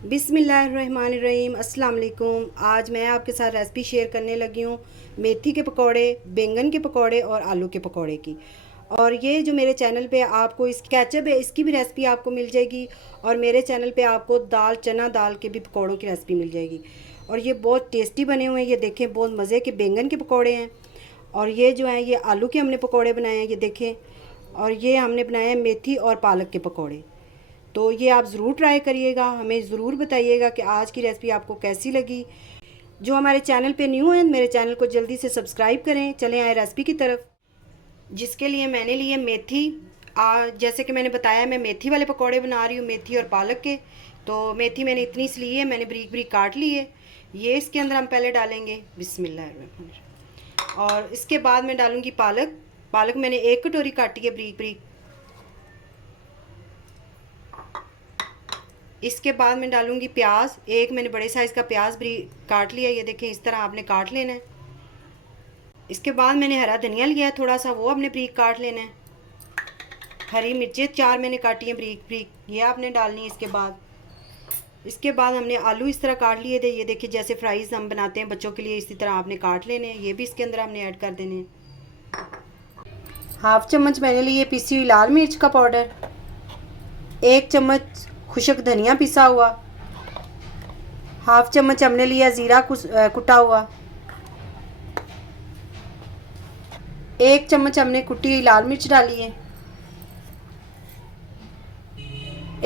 बिस्मिल्लाहिर्रहमानिर्रहीम, अस्सलाम वालेकुम। आज मैं आपके साथ रेसिपी शेयर करने लगी हूँ मेथी के पकोड़े, बैंगन के पकोड़े और आलू के पकोड़े की। और ये जो मेरे चैनल पे आपको इस केचप है, इसकी भी रेसिपी आपको मिल जाएगी। और मेरे चैनल पे आपको दाल चना दाल के भी पकोड़ों की रेसिपी मिल जाएगी। और ये बहुत टेस्टी बने हुए हैं। ये देखें, बहुत मज़े के बैंगन के पकोड़े हैं। और ये जो हैं, ये आलू के हमने पकोड़े बनाए हैं, ये देखें। और ये हमने बनाए हैं मेथी और पालक के पकोड़े। तो ये आप ज़रूर ट्राई करिएगा, हमें ज़रूर बताइएगा कि आज की रेसिपी आपको कैसी लगी। जो हमारे चैनल पे न्यू हैं, मेरे चैनल को जल्दी से सब्सक्राइब करें। चलें आए रेसिपी की तरफ। जिसके लिए मैंने लिए मेथी। जैसे कि मैंने बताया, मैं मेथी वाले पकोड़े बना रही हूँ, मेथी और पालक के। तो मेथी मैंने इतनी सी ली है, मैंने बारीक बारीक काट ली है। ये इसके अंदर हम पहले डालेंगे बिस्मिल्लाह। और इसके बाद मैं डालूँगी पालक। पालक मैंने 1 कटोरी काटी है बारीक बारीक। इसके बाद मैं डालूँगी प्याज। एक मैंने बड़े साइज़ का प्याज बारीक काट लिया, ये देखें, इस तरह आपने काट लेना है। इसके बाद मैंने हरा धनिया लिया है थोड़ा सा, वो आपने बारीक काट लेना है। हरी मिर्चें 4 मैंने काटी हैं बारीक बारीक, ये आपने डालनी है। इसके बाद हमने आलू इस तरह काट लिए थे, ये देखिए, जैसे फ्राइज़ हम बनाते हैं बच्चों के लिए, इसी तरह आपने काट लेने हैं। ये भी इसके अंदर हमने ऐड कर देने हैं। 1/2 चम्मच मैंने लिए पिसी हुई लाल मिर्च का पाउडर। 1 चम्मच खुशक धनिया पिसा हुआ। 1/2 चम्मच हमने लिया ज़ीरा कुटा हुआ। 1 चम्मच हमने कुटी हुई लाल मिर्च डाली है।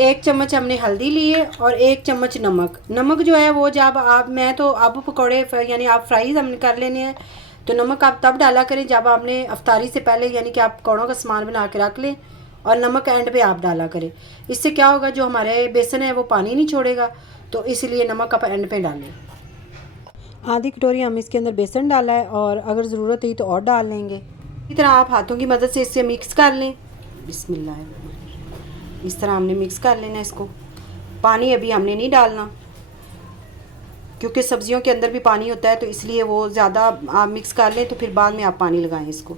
1 चम्मच हमने हल्दी ली है और 1 चम्मच नमक। नमक जो है वो जब आप, मैं तो अब पकौड़े यानी आप फ्राइज हमने कर लेने हैं, तो नमक आप तब डाला करें जब आपने अफ्तारी से पहले, यानी कि आप पकौड़ों का सामान बना के रख लें, और नमक एंड पे आप डाला करें। इससे क्या होगा, जो हमारे बेसन है वो पानी नहीं छोड़ेगा, तो इसलिए नमक आप एंड पे डालें। आधी कटोरी हम इसके अंदर बेसन डाला है, और अगर ज़रूरत हुई तो और डाल लेंगे। इसी तरह आप हाथों की मदद से इससे मिक्स कर लें। बिस्मिल्लाह। इस तरह हमने मिक्स कर लेना इसको। पानी अभी हमने नहीं डालना, क्योंकि सब्जियों के अंदर भी पानी होता है, तो इसलिए वो ज़्यादा आप मिक्स कर लें तो फिर बाद में आप पानी लगाएं इसको।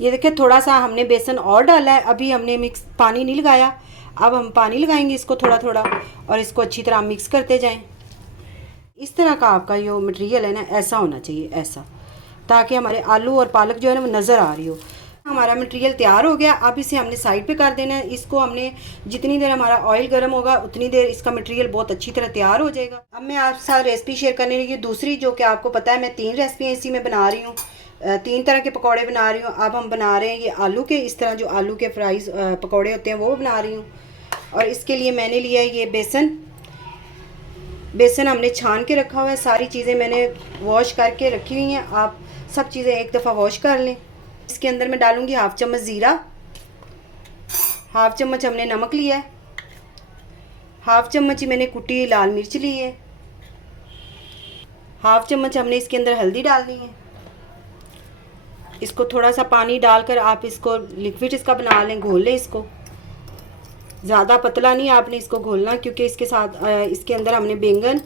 ये देखिए, थोड़ा सा हमने बेसन और डाला है, अभी हमने पानी नहीं लगाया। अब हम पानी लगाएंगे इसको थोड़ा थोड़ा, और इसको अच्छी तरह मिक्स करते जाएं। इस तरह का आपका ये मटेरियल है ना, ऐसा होना चाहिए, ऐसा, ताकि हमारे आलू और पालक जो है ना वो नज़र आ रही हो। हमारा मटेरियल तैयार हो गया। अब इसे हमने साइड पे कर देना है। इसको हमने, जितनी देर हमारा ऑयल गर्म होगा उतनी देर इसका मटेरियल बहुत अच्छी तरह तैयार हो जाएगा। अब मैं आपके साथ रेसिपी शेयर करने लगी दूसरी, जो कि आपको पता है मैं 3 रेसिपियाँ इसी में बना रही हूँ, 3 तरह के पकौड़े बना रही हूँ। अब हम बना रहे हैं ये आलू के, इस तरह जो आलू के फ्राइज़ पकौड़े होते हैं वो बना रही हूँ। और इसके लिए मैंने लिया है ये बेसन हमने छान के रखा हुआ है। सारी चीज़ें मैंने वॉश करके रखी हुई हैं, आप सब चीज़ें एक दफ़ा वॉश कर लें। इसके अंदर मैं डालूँगी 1/2 चम्मच ज़ीरा। 1/2 चम्मच हमने नमक लिया है। 1/2 चम्मच ही मैंने कुटी लाल मिर्च ली है। 1/2 चम्मच हमने इसके अंदर हल्दी डालनी है। इसको थोड़ा सा पानी डालकर आप इसको लिक्विड इसका बना लें, घोल लें इसको। ज़्यादा पतला नहीं आपने इसको घोलना, क्योंकि इसके साथ इसके अंदर हमने बैंगन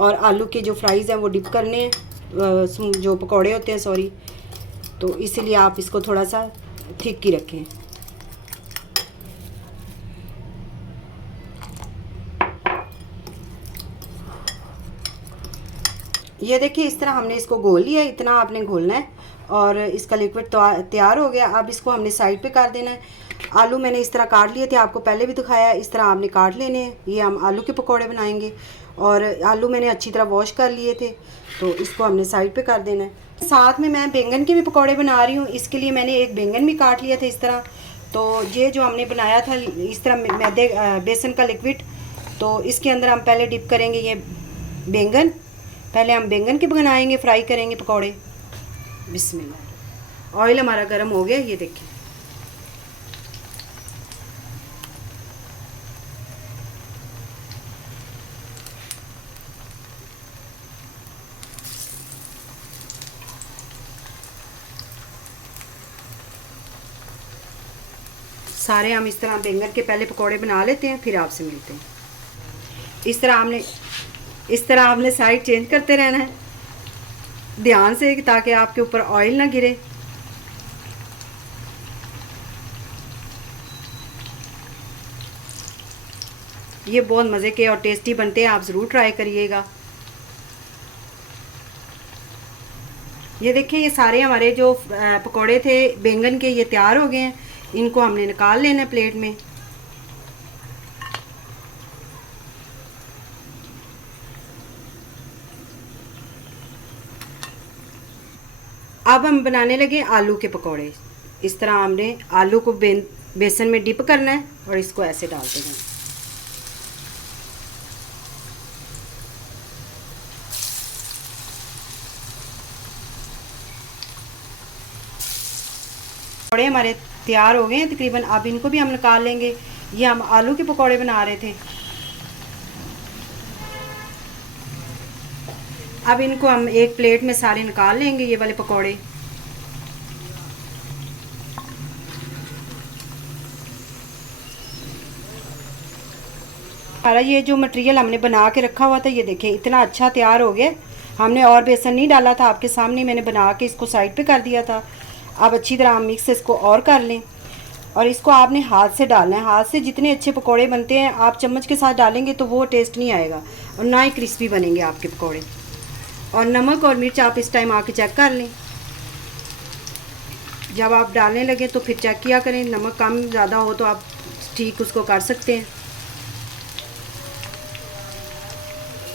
और आलू के जो फ्राइज़ हैं वो डिप करने हैं, जो पकौड़े होते हैं, सॉरी। तो इसीलिए आप इसको थोड़ा सा ठीक ही रखें। ये देखिए, इस तरह हमने इसको घोल लिया, इतना आपने घोलना है, और इसका लिक्विड तैयार हो गया। अब इसको हमने साइड पे कर देना है। आलू मैंने इस तरह काट लिए थे, आपको पहले भी दिखाया है, इस तरह आपने काट लेने हैं। ये हम आलू के पकौड़े बनाएंगे, और आलू मैंने अच्छी तरह वॉश कर लिए थे, तो इसको हमने साइड पे कर देना है। साथ में मैं बैंगन के भी पकौड़े बना रही हूँ। इसके लिए मैंने एक बैंगन भी काट लिया था इस तरह। तो ये जो हमने बनाया था इस तरह मैदे बेसन का लिक्विड, तो इसके अंदर हम पहले डिप करेंगे ये बैंगन। पहले हम बैंगन के बनाएंगे, फ्राई करेंगे पकौड़े। बिस्मिल्लाह। ऑयल हमारा गर्म हो गया, ये देखिए। सारे हम इस तरह बैंगन के पहले पकौड़े बना लेते हैं, फिर आपसे मिलते हैं। इस तरह आपने साइड चेंज करते रहना है ध्यान से, ताकि आपके ऊपर ऑयल ना गिरे। ये बहुत मज़े के और टेस्टी बनते हैं, आप ज़रूर ट्राई करिएगा। ये देखिए, ये सारे हमारे जो पकोड़े थे बैंगन के, ये तैयार हो गए हैं। इनको हमने निकाल लेना है प्लेट में। अब हम बनाने लगे आलू के पकोड़े। इस तरह हमने आलू को बेसन में डिप करना है और इसको ऐसे डाल देना है। पकौड़े हमारे तैयार हो गए हैं तकरीबन। अब इनको भी हम निकाल लेंगे। ये हम आलू के पकौड़े बना रहे थे। अब इनको हम एक प्लेट में सारे निकाल लेंगे, ये वाले पकौड़े। हमारा ये जो मटेरियल हमने बना के रखा हुआ था, ये देखें इतना अच्छा तैयार हो गया। हमने और बेसन नहीं डाला था, आपके सामने मैंने बना के इसको साइड पे कर दिया था। अब अच्छी तरह हम मिक्स इसको और कर लें और इसको आपने हाथ से डालना है। हाथ से जितने अच्छे पकोड़े बनते हैं, आप चम्मच के साथ डालेंगे तो वो टेस्ट नहीं आएगा और ना ही क्रिस्पी बनेंगे आपके पकोड़े। और नमक और मिर्च आप इस टाइम आके चेक कर लें। जब आप डालने लगे तो फिर चेक किया करें, नमक कम ज़्यादा हो तो आप ठीक उसको कर सकते हैं।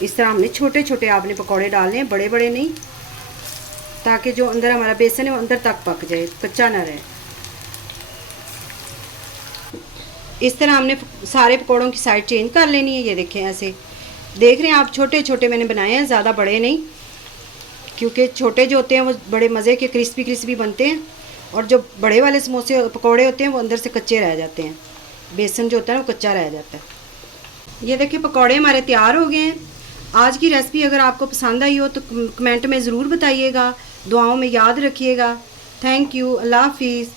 इस तरह हमने छोटे छोटे आपने पकोड़े डालने हैं, बड़े बड़े नहीं, ताकि जो अंदर हमारा बेसन है वो अंदर तक पक जाए, कच्चा ना रहे। इस तरह हमने सारे पकोड़ों की साइड चेंज कर लेनी है। ये देखें, ऐसे देख रहे हैं आप, छोटे छोटे मैंने बनाए हैं, ज़्यादा बड़े नहीं, क्योंकि छोटे जो होते हैं वो बड़े मज़े के क्रिस्पी क्रिस्पी बनते हैं और जो बड़े वाले समोसे पकोड़े होते हैं वो अंदर से कच्चे रह जाते हैं, बेसन जो होता है वो कच्चा रह जाता है। ये देखिए, पकोड़े हमारे तैयार हो गए हैं। आज की रेसिपी अगर आपको पसंद आई हो तो कमेंट में ज़रूर बताइएगा। दुआओं में याद रखिएगा। Thank you. अल्लाह हाफिज़।